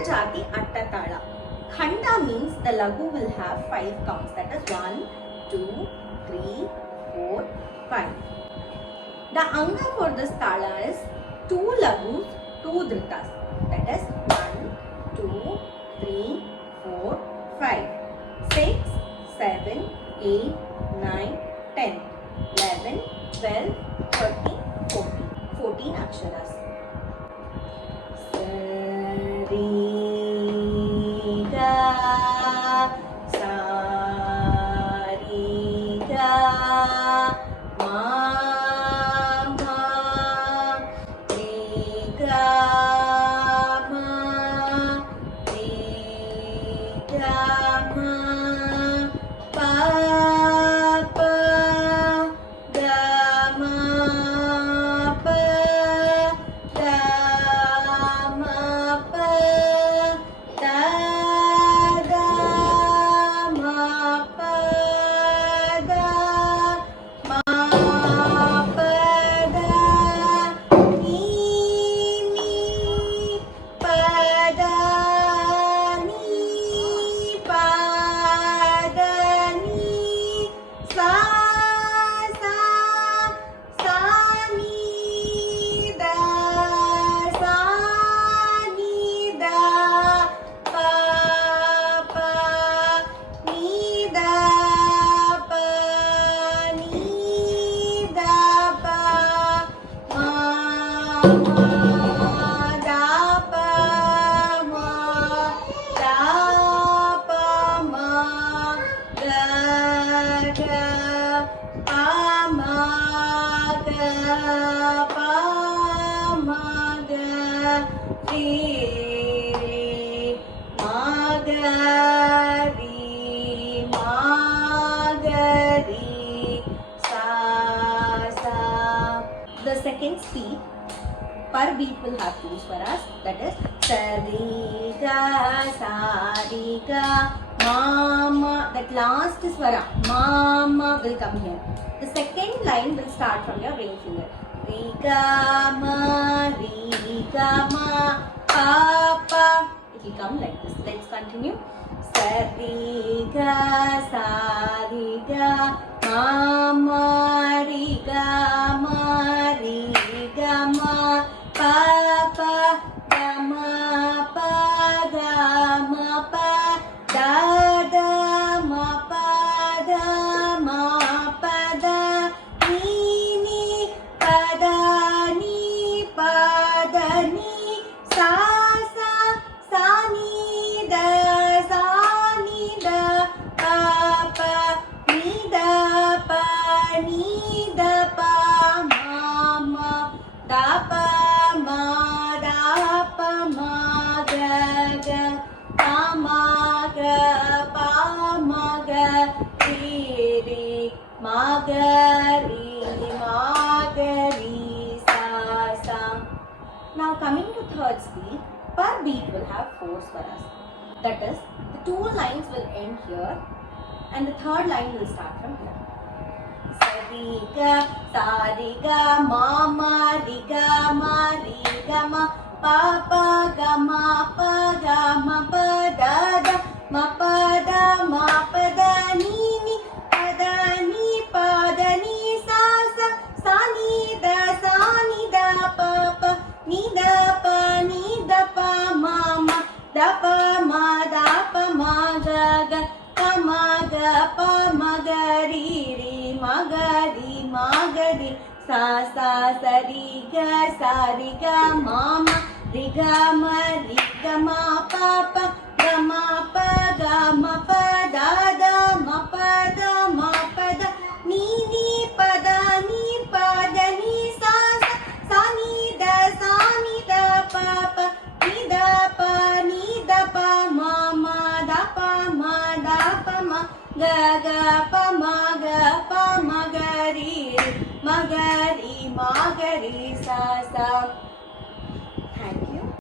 Jati Atta Tala. Khanda means the lagu will have 5 counts. That is 1, 2, 3, 4, 5. The anga for this tala is 2 lagus, 2 dhritas. That is 1, 2, 3, 4, 5. 6, 7, 8, 9, 10, 11, 12, 13, 14. 14 aksharas. Sa-ri-ga, sa-ri-ga, ma-ma, re-ga, ma, re-ga, ma, pa-pa, ga-ma, pa, ga-ma-pa, da-da-ma-pa, da-ma-pa-da, ni-ni-pa-da-ni-pa-da-ni, sa-sa-sa-ni-da, sa-ni-da, pa-pa, ni-da-pa, ni-da-pa, ma-ma-da-pa-ma, da-pa-ma, ga-ga, pa-ma-ga, pa-ma-ga, re-re, ma-ga-ri, ma-ga-ri, sa-sa. The second speed per beat will have 2 swaras. That is sa-ri-ga, sa-ri-ga, ma-ma. That last swara, ma-ma, will come here. The second line will start from your ring finger. Ri-ga-ma, ri-ga-ma, pa-pa. It will come like this. Let's continue. Sa-ri-ga, sa-ri-ga, ma-ma, ri-ga-ma, ri-ga-ma, pa-pa, ga-ma-pa, ga-ma-pa, da-da-ma-pa, da-ma-pa-da, ni-ni-pa-da-ni-pa-da-ni, sa-sa-sa-ni-da, sa-ni-da, pa-pa, ni-da-pa, ni-da-pa, ma-ma, da-pa-ma, da-pa-ma, ga-ga, pa-ma-ga, pa-ma-ga, re-re, ma-ga-ri, ma-ga-ri, sa-sa. Now coming to third speed, per beat will have 4 swaras. That is, the 2 lines will end here and the third line will start from here. Sa-ri-ga, sa-ri-ga, ma-ma, ri-ga, ma, ri-ga, ma, pa-pa, ga-ma-pa, ga-ma-pa, da-da, ma-pa-da, ma-pa-da, ni-ni, pa-da-ni, pa-da-ni, sa-sa, sa-ni-da, sa-ni-da, pa-pa, ni-da-pa, ni-da-pa, ma-ma, da-pa-ma, da-pa-ma, ga-ga, pa-ma-ga, pa-ma-ga-ri-ri, ma-ga-ri, ma-ga-ri, sa-sa-sa-ri-ga, sa-ri-ga, ma-ma, ri-ga-ma, ri-ga-ma, pa-pa, ga-ma-pa, ga-ma-pa, da-da-ma-pa-da, ma-pa-da, ni-ni-pa-da-ni-pa-da-ni, sa-sa, sa-ni-da, sa-ni-da, pa-pa, ni-da-pa, ni-da-pa, ma-ma, da-pa-ma, da-pa-ma, ga-ga, pa-ma-ga, pa-ma-ga-ri, ma-ga-ri, ma-ga-ri, sa-sa.